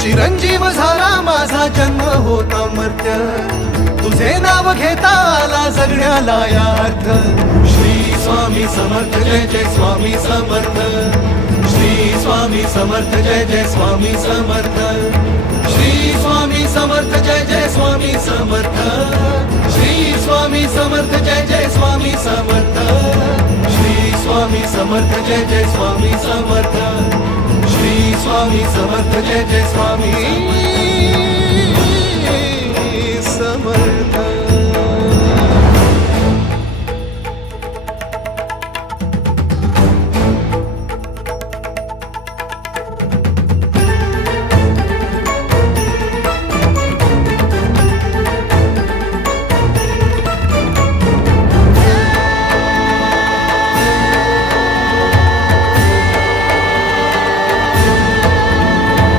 चिरंजीव झाला माझा जन्म होता मर्त्य, तुझे नाव घेता आला जगण्याला यार्थ. श्री स्वामी समर्थ जय जय स्वामी समर्थ, श्री स्वामी समर्थ जय जय स्वामी समर्थ, श्री स्वामी समर्थ जय जय स्वामी समर्थ, श्री स्वामी समर्थ जय जय स्वामी समर्थ, श्री स्वामी समर्थ जय जय स्वामी समर्थ, श्री स्वामी समर्थ जय जय स्वामी